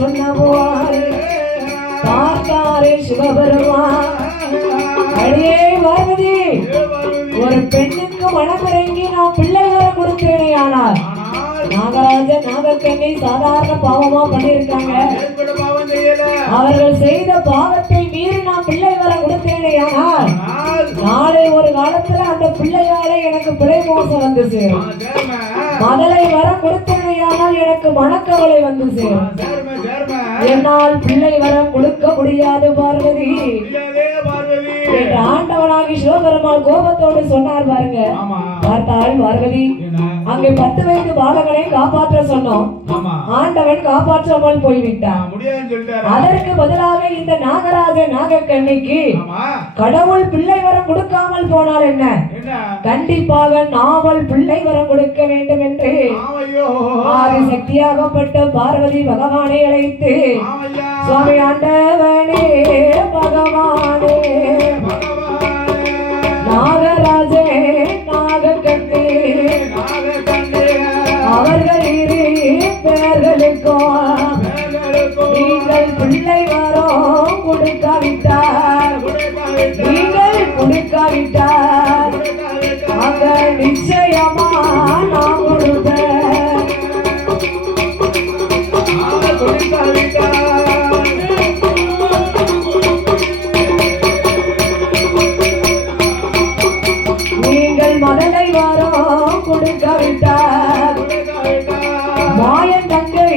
சொன்னவாறு பார்த்தாரே சிவபெருமான். அடியே பார்வதி, ஒரு பெண்ணுக்கு மனமிறங்கி நான் பிள்ளை வர கொடுத்தேனே, ஆனால் நாகராஜ நாகக்கண்ணி சாதாரண பாவமா பண்ணிருக்காங்க. அவர்கள் செய்த பாவத்தை மீறி நான் பிள்ளை வர கொடுத்தேனே, ஆனால் நாளை ஒரு காலத்துல அந்த பிள்ளையால எனக்கு பிழை மோசம் வந்து சேரும். மதலை வர கொடுத்தேனே, ஆனால் எனக்கு மனக்கவலை வந்து சேரும். என்னால் பிள்ளை வரம் கொடுக்க முடியாது பார்வதி என்று ஆண்டவனாகி சிவபெருமான் கோபத்தோடு சொன்னார். பாருங்க, பார்த்தாள் பார்வதி. அங்கே 10 வயது பாலகனை காப்பாற்ற சொன்னோம், ஆண்டவன் காப்பாற்றாமல் போய்விட்டான். அதற்கு பதிலாக இந்த நாகராஜ நாகக்கண்ணிக்கு கடவுள் பிள்ளை வரம் கொடுக்காமல் போனால் என்ன, கண்டிப்பாக நாவல் பிள்ளை வரம் கொடுக்க வேண்டும் என்று ஆதி சக்தியாகப்பட்ட பார்வதி பகவானை அழைத்து, சுவாமி ஆண்டவனே பகவானே நாகராஜே நாகக்கண்ணே, அவர்கள் இரு பேர்களுக்கோ நீங்கள் பிள்ளை வரம் கொடுக்காவிட்டார், நீங்கள் கொடுக்காவிட்டார் அங்க நிச்சயமா நான் கொடுப்பேன். நீங்கள் மதலை வரம் கொடுக்காவிட்டார் மாயன் தங்கை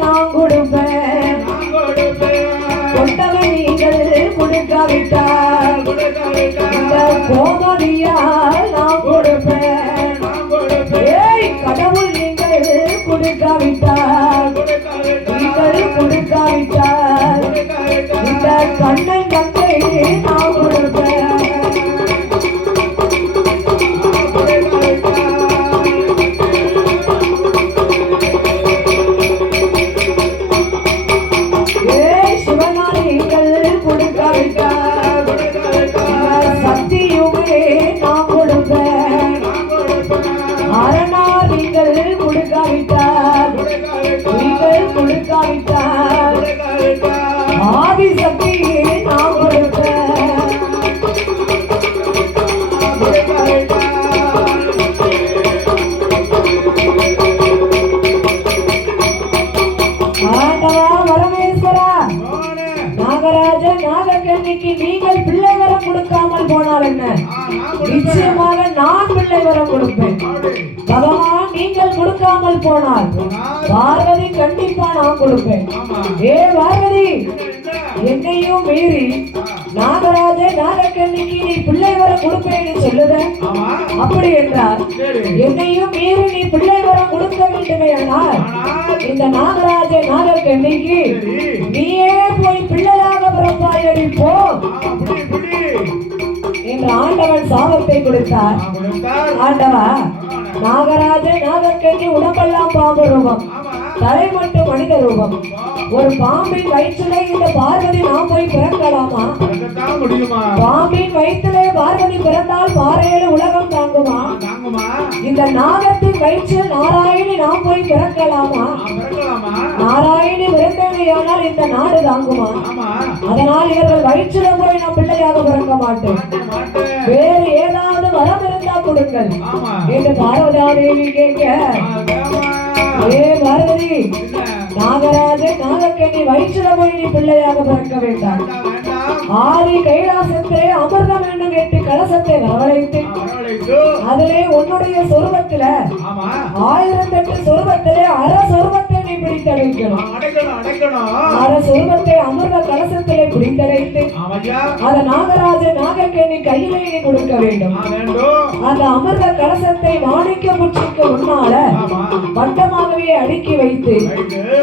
நான் கொடுப்பேன். கொண்டவன் நீங்கள் கொடுக்காவிட்டார் இந்த கோமதியால் நான் கொடுப்பேன். ஏய் கடவுள், நீங்கள் கொடுக்காவிட்டார், நீங்கள் கொடுக்காவிட்டார் இந்த கண்ணன் தங்கை நான் கொடுப்பேன். நீங்கள் பிள்ளை வரம் கொடுக்காமல் போனால் என்ன, நிச்சயமாக நான் பிள்ளை வரம் கொடுப்பேன். பகவான் நீங்கள் கொடுக்காமல் போனால் பார்வதி கண்டிப்பா நான் கொடுப்பேன். ஏ பார்வதி, என்னையும் மீறி நாகராஜ நாகக்கண்ணிக்கு நீ பிள்ளை வரம் கொடுப்பேன்னு சொல்லுத. அப்படி என்றால் என்னையும் மீறி நீ பிள்ளை வரம் கொடுக்க வேண்டுமே, ஆனால் இந்த நாகராஜ நாகக்கண்ணிக்கு நீயே போய் பிள்ளையாக பிறப்பாய் அடிப்போ என்று ஆண்டவன் சாபத்தை கொடுத்தார். ஆண்டவா, நாகராஜ நாகக்கண்ணி உடம்பெல்லாம் பாம்பு ரூபம், தலை மட்டும் மனித ரூபம். ஒரு பாம்பின் வயிற்றிலே இந்த பார்வதி நாம் போய் பிறக்கலாமா? பாம்பின் வயிற்றிலே பார்வதி பிறந்தால் பாறையில உலகம் தாங்குமா? இந்த நாகத்தின் வயிற்றில் நாராயணி நாம் போய் பிறக்கலாமா? நாராயணி பிறந்தேனையானால் இந்த நாடு தாங்குமா? அதனால் இவர்கள் வயிற்றில போய் நாம் பிள்ளையாக பிறக்க மாட்டோம். வேறு ஏதாவது வரம் இருந்தா கொடுங்கள் என்று பார்வதாதேவி கேட்க, ஏ பார்வதி, நாகராஜ நாகக்கண்ணி வயிற்றுல போய் நீ பிள்ளையாக பிறக்க வேண்டாம். ஆதி கைலாசத்திலே அமர்ந்த வேண்டும் என்று கலசத்தை வரவழைத்து அதிலே உன்னுடைய சொருபத்தில 1008 சொருபத்திலே அரை சொருபத்தை நீ பிடித்தடைக்கணும். அரை சொருபத்தை அமிர்த கலசத்திலே பிடித்தடைத்து அதை நாகராஜ நாகக்கண்ணி கையிலே நீ கொடுக்க வேண்டும். அந்த அமிர்த கலசத்தை மாணிக்க முற்றிக்கு முன்னால வட்டமாகவே அடுக்கி வைத்து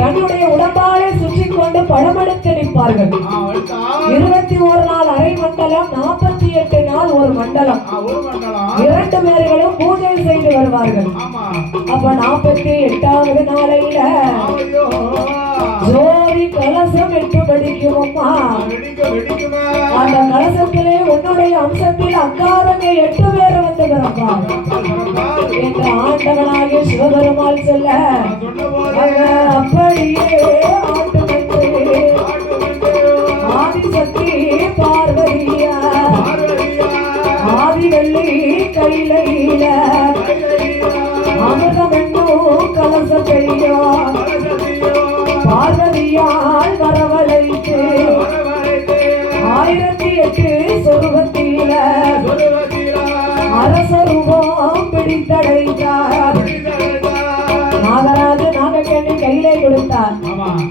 தன்னுடைய உடம்பாலே சுற்றி கொண்டு படமெடுத்து நிற்பார்கள். 21 நாள் அரை மண்டலம், 48 நாள் ஒரு மண்டலம். 2 பேர்களும் பூஜை செய்து வருவார்கள். அப்ப 48வது நாளையில ஜோதி கலசம் 8 படிக்குமா? அந்த கலசத்திலே உன்னுடைய அம்சத்தில் அக்காரங்க 8 பேர் வந்து பிறப்பார் என்று ஆண்டவனாகிய சிவபெருமாள் சொல்ல, அப்படியே கொடுத்தார்.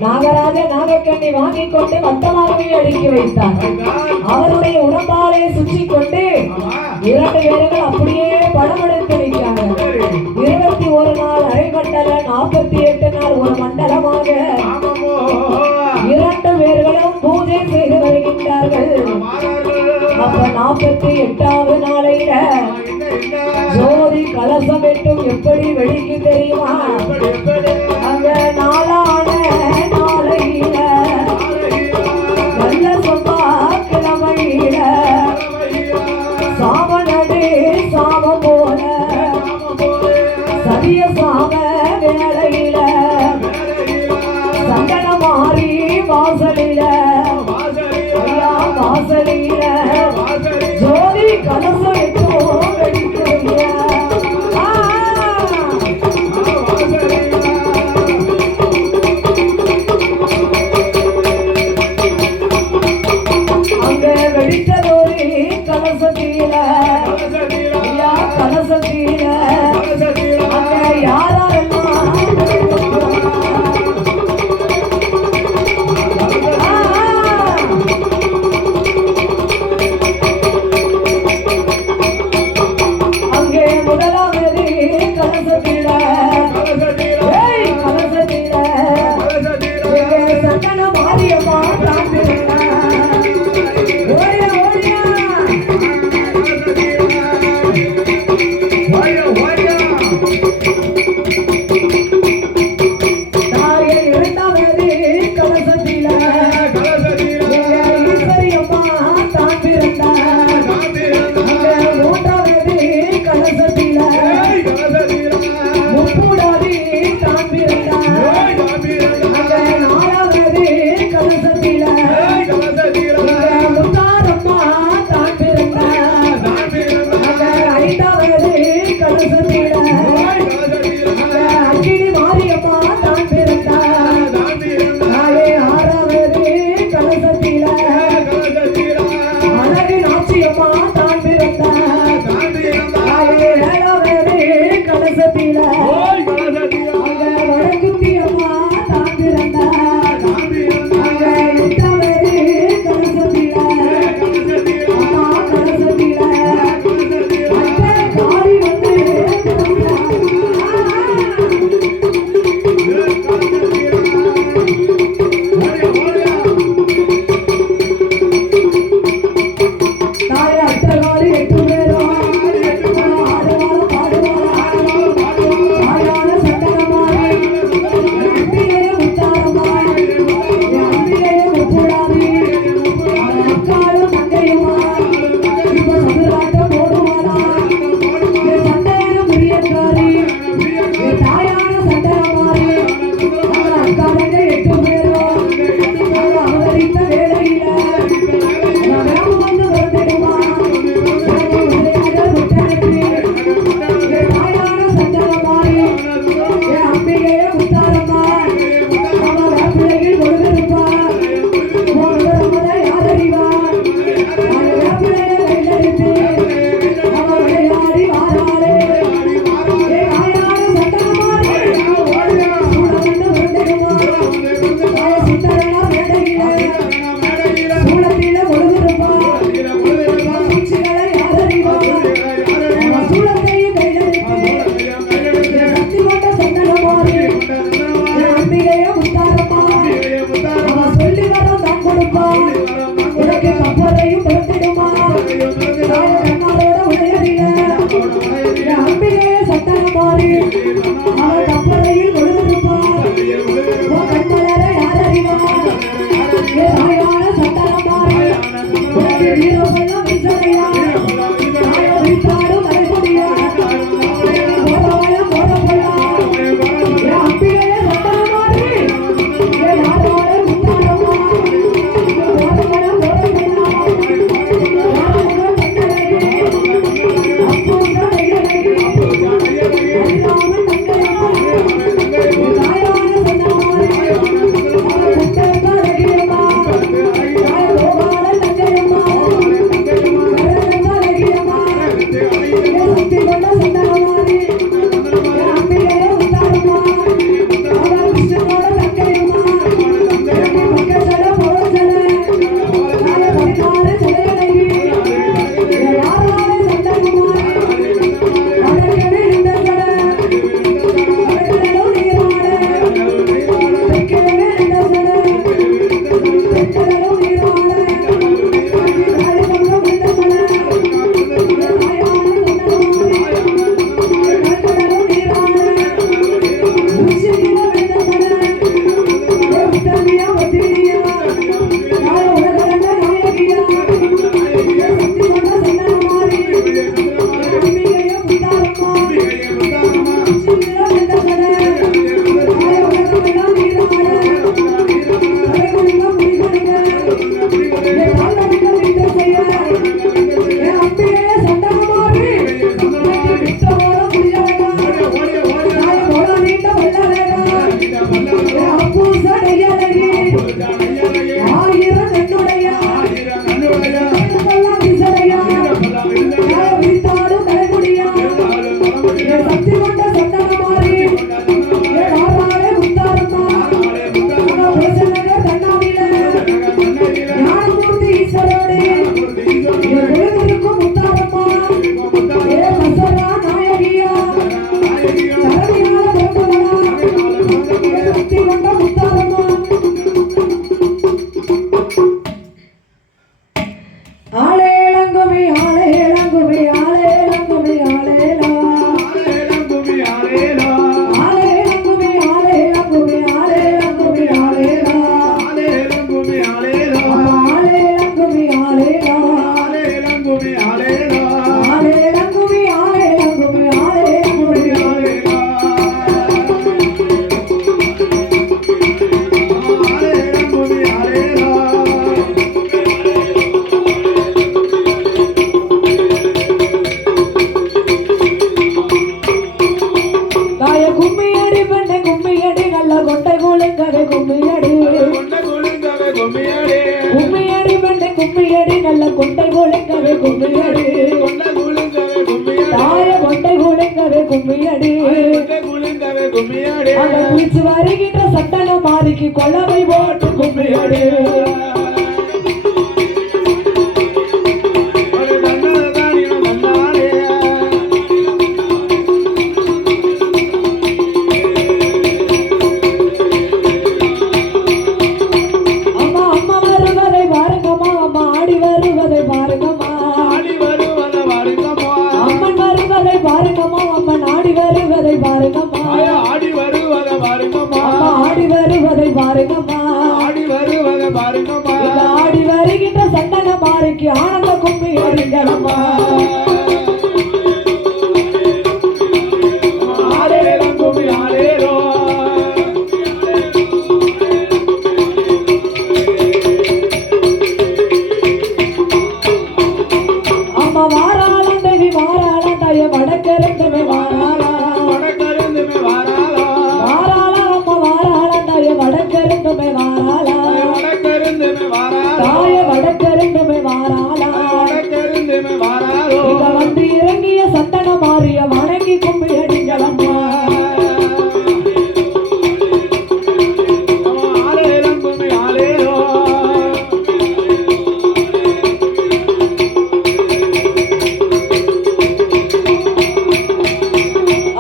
நாகராஜ நாகக்கண்ணி வாங்கிக் கொண்டு வட்டமாகவே அடுக்கி வைத்தார். அவருடைய உடம்பாலே சுற்றி கொண்டு 2 பேர்கள் அப்படியே படம் எடுத்து நிற்கிறாங்க. 21 நாள் அரை மண்டல 48 நாள் ஒரு மண்டலமாக 2 பேர்களும் பூஜை செய்து வருகின்றார்கள். அப்ப 48வது நாளையில ஜோதி கலசம் எட்டும் எப்படி வெடிக்கு தெரியுமா? அங்க நாளான நாளையில நல்ல செவ்வாய்க்கிழமையில சாமனடு சாம போல சதிய சாம வேளையில சந்தன மாறி வாசலில வாசலில ஜோதி கலசம் எட்டும் வெடிக்கு கும்மியடி கும்மியடி பெண்ணை கும்மியடி நல்ல கொண்டை குளிக்கவே கும்மியடி தாய கொண்டை குளிக்கவே கும்மியடி அந்த குளிச்சு வருகின்ற சட்டன மாறிக்கு கொள்ளவை போட்டு கும்மியடி ஆடி வருகின்ற சந்தன மாறிக்கு ஆனந்த கும்பி அடிங்களம்மா அம்மா வாராளம் தேவி வாராளம் தாய வடக்கருந்துமே வாராளம் அம்மா வாராளம் தாய வடக்கருந்துமே தாய வடக்கருந்துமே இங்க வந்து இறங்கிய சந்தன மாறிய வணங்கி கும்பி அடிங்களம்மா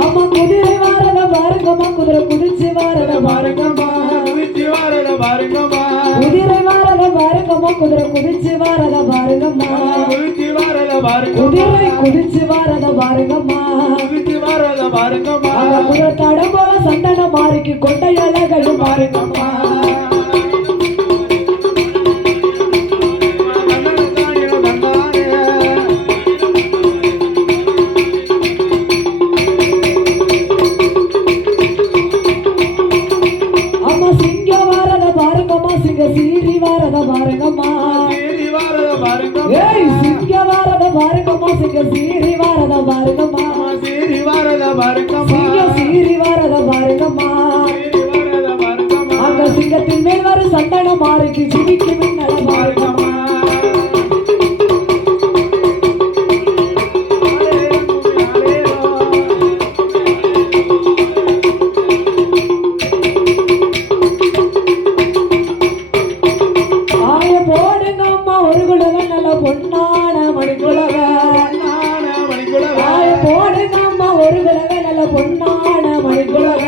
அம்மா குதிரை வாரத பாருங்கம்மா குதிரை குதிச்சு வாரத பாருங்கம்மா குதிரை வாரத பாருங்கம்மா குதிரை குதிச்சு வாரத பாருங்கம்மா குதிரை குதிச்சு வாரத பாருங்கம்மா குதிரை தடம் போல சந்தன மாறிக்கு கொண்டை அழகையும் பாருங்கம்மா அம்மா சிங்க வாரத பாருங்கம்மா சிங்க சீரி வாரத பாருங்கம்மா ஏய் சிங்க வாரத பாருங்கம்மா சிங்க சீரி வாரத பாருங்கம்மா சிங்க சீரி வாரத பாருங்கம்மா அந்த சிங்கத்தின் மேல் வர சந்தன மாறிக்கு சிரிக்கு மின்னல பாருங்கம்மா ஆய போடுங்க அம்மா ஒரு குலக நல்ல பொன்னான மணிக்குலக ஆய போடுங்க அம்மா ஒரு குலக நல்ல பொன்னான மணிக்குலக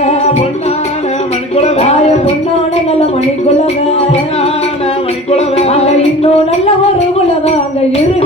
ஆய பொன்னான நல்ல மணிக்குலக அங்க இன்னும் நல்ல ஒரு குலக அங்க இரு